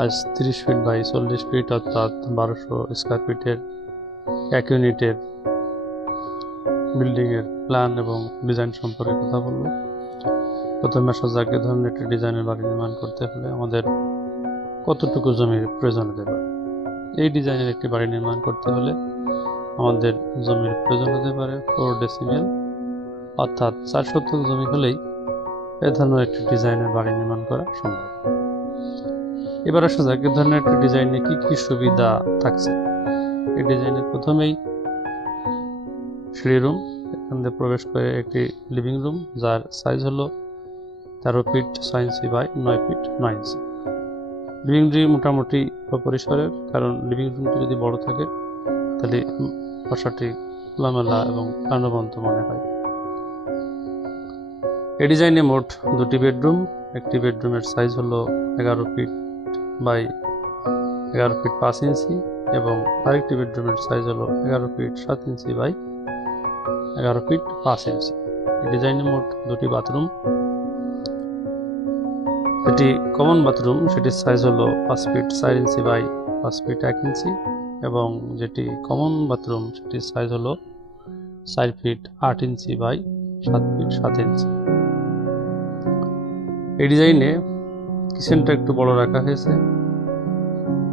আজ তিরিশ feet by চল্লিশ ফিট, অর্থাৎ বারোশো স্কোয়ার ফিটের এক ইউনিটের বিল্ডিংয়ের প্ল্যান এবং ডিজাইন সম্পর্কে কথা বলব। প্রথমে আসা যাক ধরনের একটি ডিজাইনের বাড়ি নির্মাণ করতে হলে আমাদের কতটুকু জমির প্রয়োজন হতে পারে? এই ডিজাইনের একটি বাড়ি নির্মাণ করতে হলে আমাদের জমির প্রয়োজন হতে পারে ফোর ডেসিমেল অর্থাৎ চার শতক জমি হলেই এ ধরনের একটি ডিজাইনের বাড়ি নির্মাণ করা সম্ভব। এবার আসা যাক, এ ধরনের একটি ডিজাইনে কি কি সুবিধা থাকছে। এই ডিজাইনের প্রথমেই সিঁড়ি রুম এখান দিয়ে প্রবেশ করে একটি লিভিং রুম যার সাইজ হলো তেরো ফিট ছয় ইঞ্চি বাই নয় ফিট নয় ইঞ্চি লিভিং রুম মোটামুটি পরিসরের, কারণ লিভিং রুমটি যদি বড় থাকে, তাহলে বাসাটি খোলামেলা এবং প্রাণবন্ত মনে হয়। এই ডিজাইনে মোট দুটি বেডরুম একটি বেডরুমের সাইজ হলো এগারো ফিট বাই এগারো ফিট পাঁচ ইঞ্চি এবং আরেকটি বেডরুমের সাইজ হলো এগারো ফিট সাত ইঞ্চি বাই এগারো ফিট পাঁচ ইঞ্চি। ডিজাইনে মোট দুটি বাথরুম এটি কমন বাথরুম সেটির সাইজ হলো পাঁচ ফিট চার ইঞ্চি বাই পাঁচ ফিট এক ইঞ্চি এবং যেটি কমন বাথরুম সেটির সাইজ হলো চার ফিট আট ইঞ্চি বাই সাত ফিট সাত ইঞ্চি। এই ডিজাইনে কিচেনটা একটু বড় রাখা হয়েছে।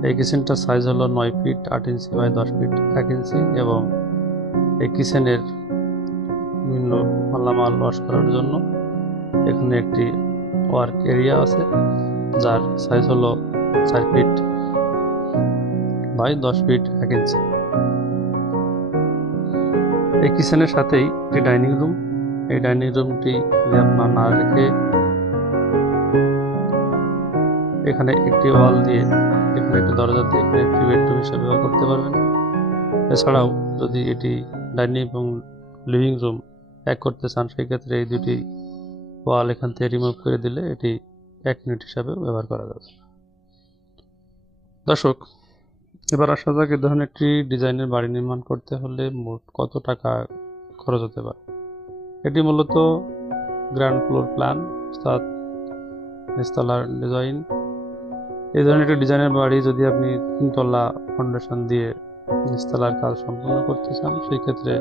এই কিচেনটার সাইজ হলো নয় ফিট আট ইঞ্চি বাই দশ ফিট এক ইঞ্চি এবং এই কিচেনের বিভিন্ন মালামাল ওয়াশ করার জন্য এখানে একটি ওয়ার্ক এরিয়া আছে, যার সাইজ হলো চার ফিট বাই দশ ফিট এক ইঞ্চি এই কিচেনের সাথেই একটি ডাইনিং রুম এই ডাইনিং রুমটি আপনার না রেখে এখানে একটি ওয়াল দিয়ে এখানে একটি দরজা দিয়ে এখানে একটি বেডরুম হিসেবে ব্যবহার করতে পারবেন। এছাড়াও যদি এটি ডাইনিং এবং লিভিং রুম এক করতে চান, সেক্ষেত্রে এই দুটি ওয়াল এখান থেকে রিমুভ করে দিলে এটি এক ইউনিট হিসাবে ব্যবহার করা যাবে। দর্শক, এবার আসা যাক এ ধরনের একটি ডিজাইনের বাড়ি নির্মাণ করতে হলে মোট কত টাকা খরচ হতে পারে। এটি মূলত গ্র্যান্ড ফ্লোর প্ল্যান অর্থাৎ নিচতলার ডিজাইন এই ধরনের একটা ডিজাইনের বাড়ি যদি আপনি তিনতলা ফাউন্ডেশন দিয়ে নিচতলার কাজ সম্পূর্ণ করতে চান, সেই ক্ষেত্রে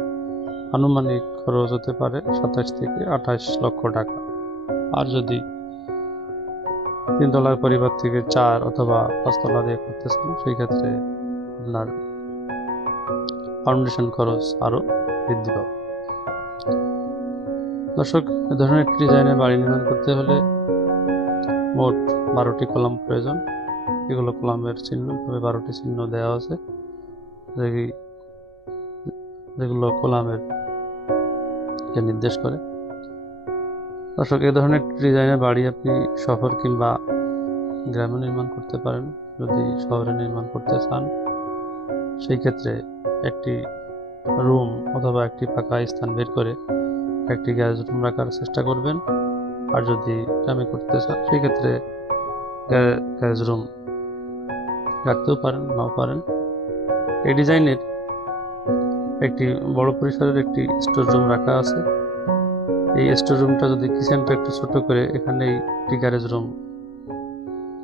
আনুমানিক খরচ হতে পারে সাতাশ থেকে আঠাশ লক্ষ টাকা। আর যদি তিনতলার পরিবার থেকে চার অথবা পাঁচতলা দিয়ে করতে চান, সেই ক্ষেত্রে আপনার ফাউন্ডেশন খরচ আরও বৃদ্ধি পাবে। দর্শক, এ ধরনের একটি ডিজাইনের বাড়ি নির্মাণ করতে হলে মোট বারোটি কলম প্রয়োজন। এগুলো কলামের চিহ্ন ভাবে বারোটি চিহ্ন দেওয়া আছে। যেগুলো কলামের নির্দেশ করে। দর্শক, এ ধরনের ডিজাইনের বাড়ি আপনি শহর কিংবা গ্রামে নির্মাণ করতে পারেন। যদি শহরে নির্মাণ করতে চান, সেই ক্ষেত্রে একটি রুম অথবা একটি ফাঁকা স্থান বের করে একটি গ্যাস রুম রাখার চেষ্টা করবেন। আর যদি গ্রামে করতে চান, সেই ক্ষেত্রে গ্যাস রুম রাখতেও পারেন, নাও পারেন। এই ডিজাইনের একটি বড় পরিসরের একটি স্টোর রুম রাখা আছে। এই স্টোর রুমটা যদি কিচেনটা একটু ছোট করে এখানে একটি গ্যারেজ রুম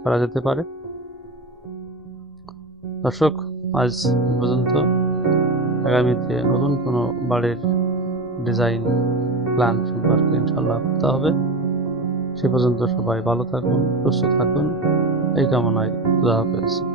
করা যেতে পারে। দর্শক, আজ পর্যন্ত আগামীতে নতুন কোনো বাড়ির ডিজাইন প্ল্যান সম্পর্কে ইনশাল্লাহ করতে হবে। সে পর্যন্ত সবাই ভালো থাকুন, সুস্থ থাকুন। এই কামনায় খুদা হাফেজ।